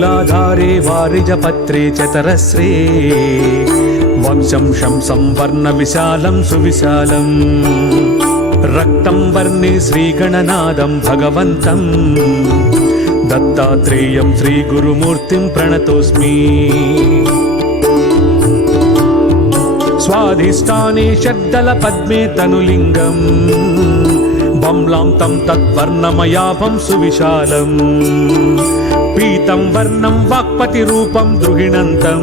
मूलाधारे वारिजपत्रे चतरस्रे वंशं शंसं वर्णविशालं सुविशालम् रक्तं वर्णे श्रीगणनादं भगवन्तं दत्तात्रेयं श्रीगुरुमूर्तिं प्रणतोऽस्मि। स्वाधिष्ठाने षड्दलपद्मे तनुलिङ्गम् बम्लां तं तद्वर्णमयाभं सुविशालम् पीतं वर्णं वाक्पतिरूपं द्रुहिणन्तं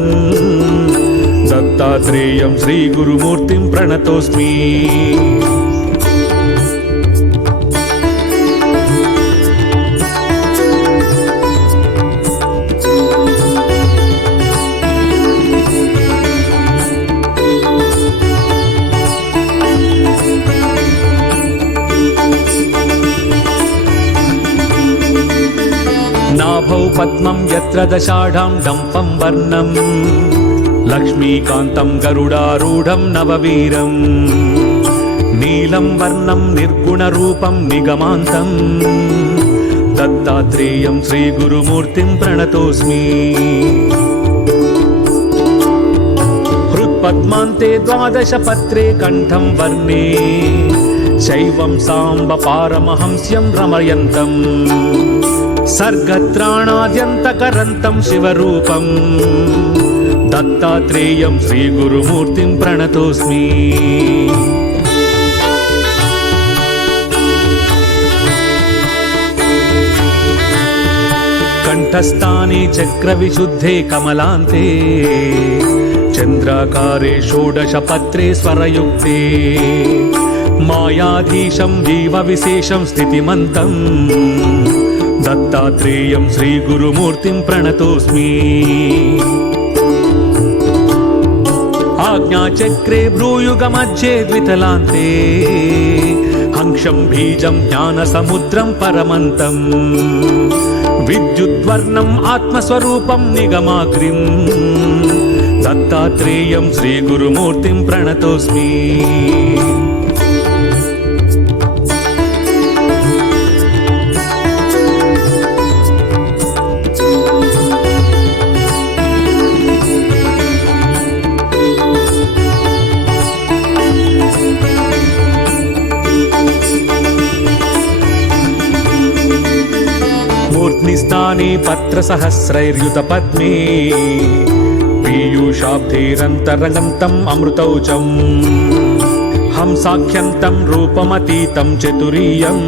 दत्तात्रेयं श्रीगुरुमूर्तिं प्रणतोऽस्मि। नाभौ पद्मं यत्र दशाढं डम्पं वर्णं लक्ष्मीकान्तं गरुडारूढं नववीरं नीलं वर्णं निर्गुणरूपं निगमान्तं दत्तात्रेयं श्रीगुरुमूर्तिं प्रणतोऽस्मि। हृत्पद्मान्ते द्वादशपत्रे कण्ठं वर्णे शैवं साम्ब पारमहंस्यं रमयन्तम् सर्गत्राणाद्यन्तकरन्तं शिवरूपं दत्तात्रेयं श्रीगुरुमूर्तिं प्रणतोऽस्मि। कण्ठस्थाने चक्रविशुद्धे कमलान्ते चन्द्राकारे षोडशपत्रे स्वरयुक्ते मायाधीशं जीवविशेषं स्थितिमन्तं दत्तात्रेयं श्रीगुरुमूर्तिं प्रणतोऽस्मि। आज्ञाचक्रे भ्रूयुगमध्ये द्वितलान्ते हंसं बीजं ज्ञानसमुद्रं परमन्तं विद्युद्वर्णम् आत्मस्वरूपं निगमाग्रिं दत्तात्रेयं श्रीगुरुमूर्तिं प्रणतोऽस्मि। मूर्ध्निस्थाने पत्रसहस्रैर्युतपद्मे पीयूषाब्धेरन्तरङ्गन्तम् अमृतौचं हंसाख्यन्तं रूपमतीतं चतुरीयं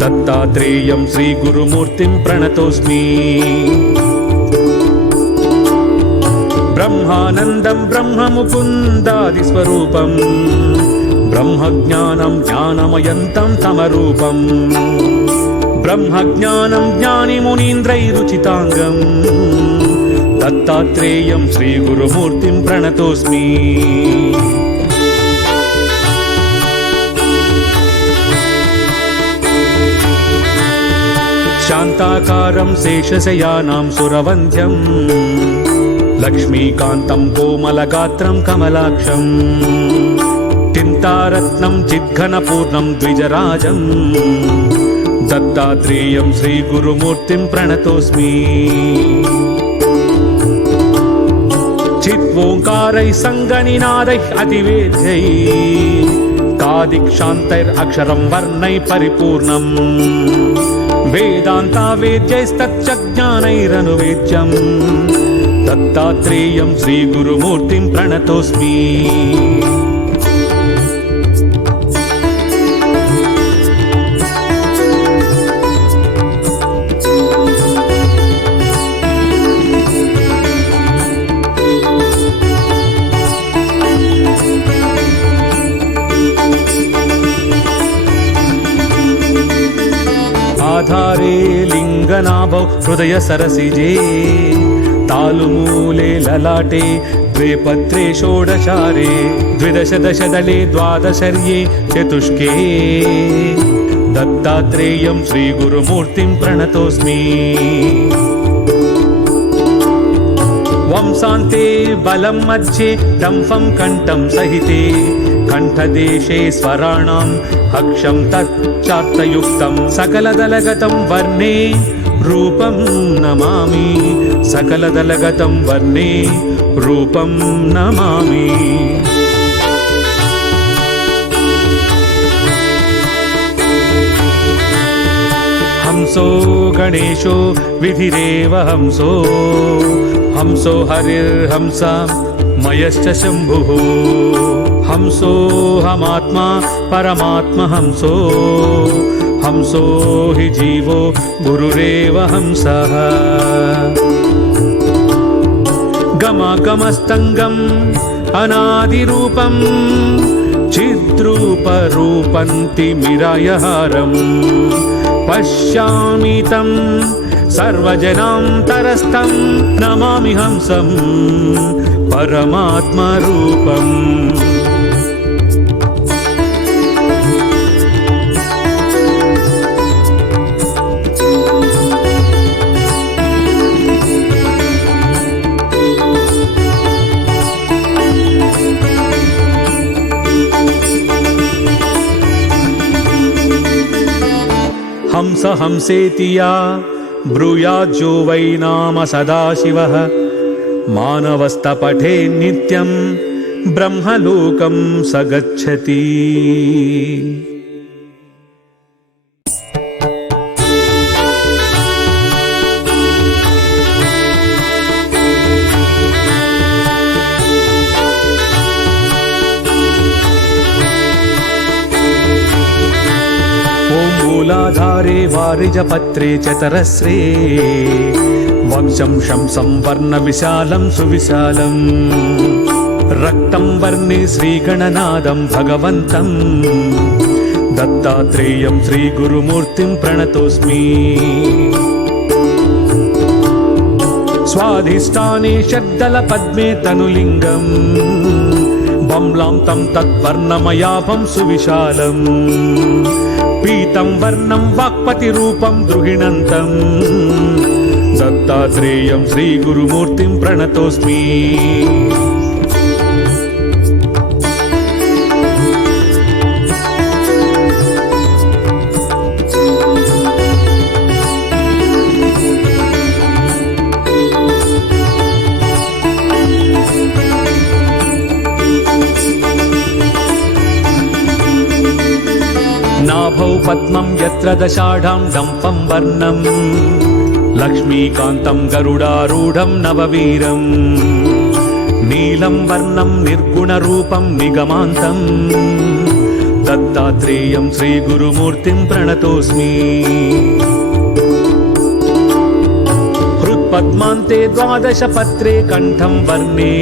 दत्तात्रेयं श्रीगुरुमूर्तिं प्रणतोऽस्मि। ब्रह्मानन्दं ब्रह्ममुकुन्दादिस्वरूपं ब्रह्मज्ञानं ज्ञानमयन्तं तमरूपम् ब्रह्मज्ञानं ज्ञानिमुनीन्द्रैरुचिताङ्गं दत्तात्रेयं श्रीगुरुमूर्तिं प्रणतोऽस्मि। शान्ताकारं शेषशयानां सुरवन्ध्यं लक्ष्मीकान्तं कोमलगात्रं कमलाक्षं चिन्तारत्नं चिद्घनपूर्णं द्विजराजं दत्तात्रेयं श्रीगुरुमूर्तिं प्रणतोऽस्मि। चिद्ओङ्कारैः सङ्गनिनादैः अतिवेद्यैः कादिक्षान्तैरक्षरं वर्णैः परिपूर्णम् वेदान्तावेद्यैस्तच्चज्ञानैरनुवेद्यं दत्तात्रेयं श्रीगुरुमूर्तिं प्रणतोऽस्मि। आधारे लिङ्गनाभौ हृदय सरसिजे तालुमूले ललाटे द्वे पत्रे षोडशारे द्विदश दशदले द्वादशर्ये चतुष्के दत्तात्रेयं श्रीगुरुमूर्तिं प्रणतोऽस्मि। वंशान्ते बलं मध्ये डम्फं कण्ठं सहिते कंठदेशे स्वराणां अक्षं तच्चार्तयुक्तं सकलदलगतं वर्णे रूपं नमामि सकलदलगतं वर्णे रूपं नमामि हंसो गणेशो विधिरेव हंसो हंसो हरिर्हंसा मयश्च शम्भुः हंसोऽहमात्मा परमात्मा हंसो हंसो हि जीवो गुरुरेव हंसः गमागमस्तङ्गम् अनादिरूपम् चिद्रूपरूपन्तिमिरायहारम् पश्यामि तं सर्वजनान्तरस्थं नमामि हंसं परमात्मरूपम् हंस हंसेति या ब्रूयाज्जो वै नाम सदाशिवः मानवस्तपठे नित्यं ब्रह्मलोकं स गच्छति मूलाधारे वारिजपत्रे चतरस्रे वंशं शंसं वर्णविशालं सुविशालं रक्तं वर्णे श्रीगणनादं भगवन्तं दत्तात्रेयं श्रीगुरुमूर्तिं प्रणतोऽस्मि स्वाधिष्ठाने षड्दलपद्मे तनुलिङ्गं बम्लां तं तद्वर्णमयाभं सुविशालम् पीतं वर्णं वाक्पतिरूपं द्रुहिणन्तं दत्तात्रेयं श्रीगुरुमूर्तिं प्रणतोऽस्मि नाभौ पद्मं यत्र दशाढं डम्पं वर्णं लक्ष्मीकान्तं गरुडारूढं नववीरं नीलं वर्णं निर्गुणरूपं निगमान्तं दत्तात्रेयं श्रीगुरुमूर्तिं प्रणतोऽस्मि हृत्पद्मान्ते द्वादशपत्रे कण्ठं वर्णे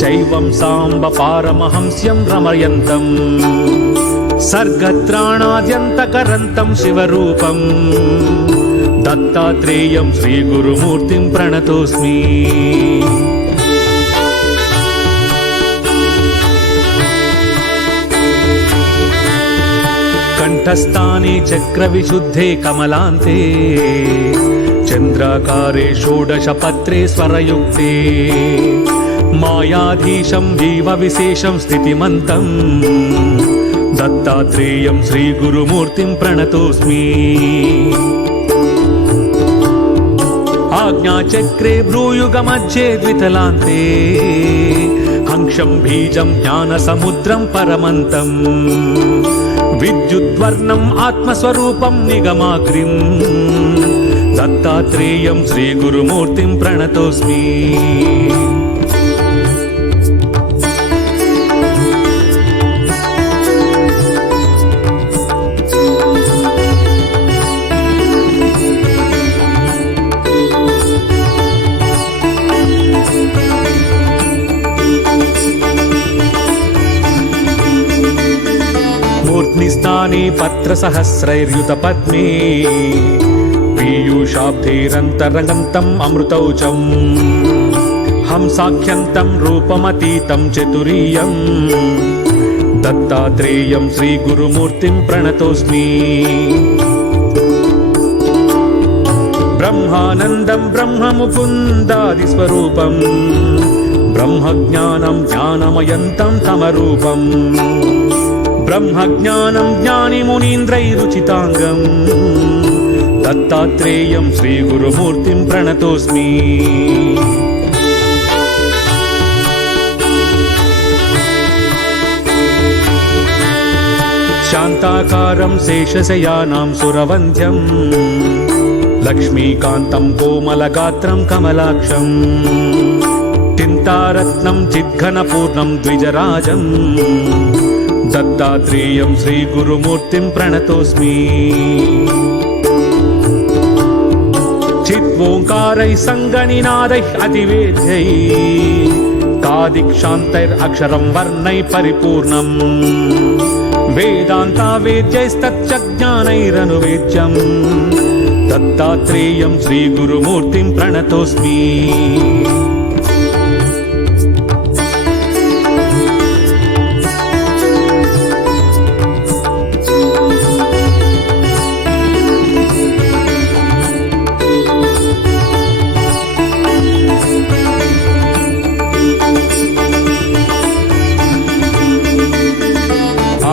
शैवं साम्ब पारमहंस्यं रमयन्तम् सर्गत्राणाद्यन्तकरन्तं शिवरूपं दत्तात्रेयं श्रीगुरुमूर्तिं प्रणतोऽस्मि कण्ठस्थाने चक्रविशुद्धे कमलान्ते चन्द्राकारे षोडशपत्रे स्वरयुक्ते मायाधीशं जीवविशेषं स्थितिमन्तं दत्तात्रेयं श्रीगुरुमूर्तिं प्रणतोऽस्मि आज्ञाचक्रे भ्रूयुगमध्ये द्वितलान्ते हंसं बीजं ज्ञानसमुद्रं परमन्तं विद्युद्वर्णम् आत्मस्वरूपं निगमाग्रिं दत्तात्रेयं श्रीगुरुमूर्तिं प्रणतोऽस्मि मूर्ध्निस्थाने पत्रसहस्रैर्युतपद्मे पीयूषाब्धेरन्तरङ्गन्तम् अमृतौचं हंसाख्यन्तं रूपमतीतं चतुरीयं दत्तात्रेयं श्रीगुरुमूर्तिं प्रणतोऽस्मि ब्रह्मानन्दं ब्रह्ममुकुन्दादिस्वरूपं ब्रह्मज्ञानं ज्ञानमयन्तं तमरूपम् ब्रह्मज्ञानं ज्ञानिमुनीन्द्रैरुचिताङ्गं दत्तात्रेयं श्रीगुरुमूर्तिं प्रणतोऽस्मि। शान्ताकारं शेषशयानां सुरवन्ध्यं लक्ष्मीकान्तं कोमलगात्रं कमलाक्षं चिन्तारत्नं चिद्घनपूर्णं द्विजराजं दत्तात्रेयं श्रीगुरुमूर्तिं प्रणतोऽस्मि। चिद्ओङ्कारैः सङ्गनिनादैः अतिवेद्यैः कादिक्षान्तैरक्षरं वर्णैः परिपूर्णम् वेदान्तावेद्यैस्तच्चज्ञानैरनुवेद्यम् दत्तात्रेयं श्रीगुरुमूर्तिं प्रणतोऽस्मि।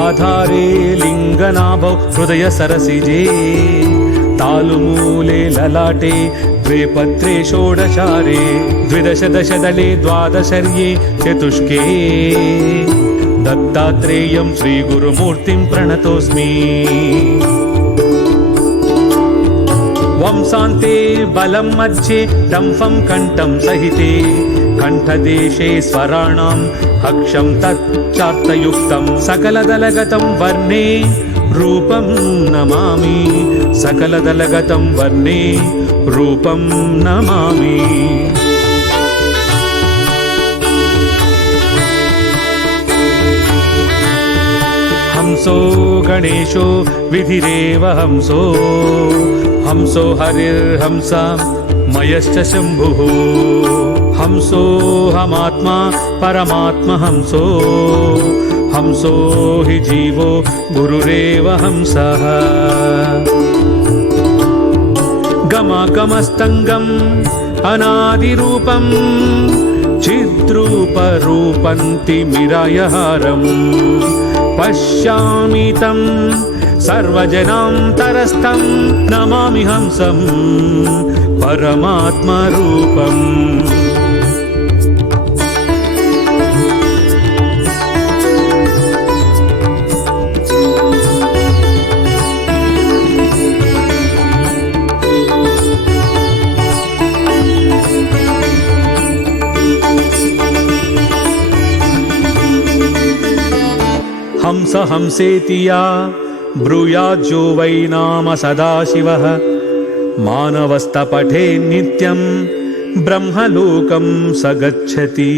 आधारे लिङ्गनाभौ हृदय सरसिजे तालुमूले ललाटे द्वे पत्रे षोडशारे द्विदश दशदले द्वादशर्ये चतुष्के दत्तात्रेयं श्रीगुरुमूर्तिं प्रणतोऽस्मि। वंशान्ते बलं मध्ये डम्फं कण्ठं सहिते कंठदेशे स्वराणाम् अक्षं तच्चार्तयुक्तं सकलदलगतं वर्णे रूपं नमामि सकलदलगतं वर्णे रूपं नमामि। हंसो गणेशो विधिरेव हंसो हंसो हरिर्हंसा मयश्च शम्भुः हंसोऽहमात्मा परमात्मा हंसो हंसो हि जीवो गुरुरेव हंसः। गमागमस्तङ्गम् अनादिरूपं चिद्रूपरूपन्तिमिरायहारम् पश्यामि तं सर्वजनान्तरस्थं नमामि हंसं परमात्मरूपम्। हंस हंसेति या ब्रूयाज्जो वै नाम सदाशिवः मानवस्तपठे नित्यं ब्रह्मलोकं स गच्छति।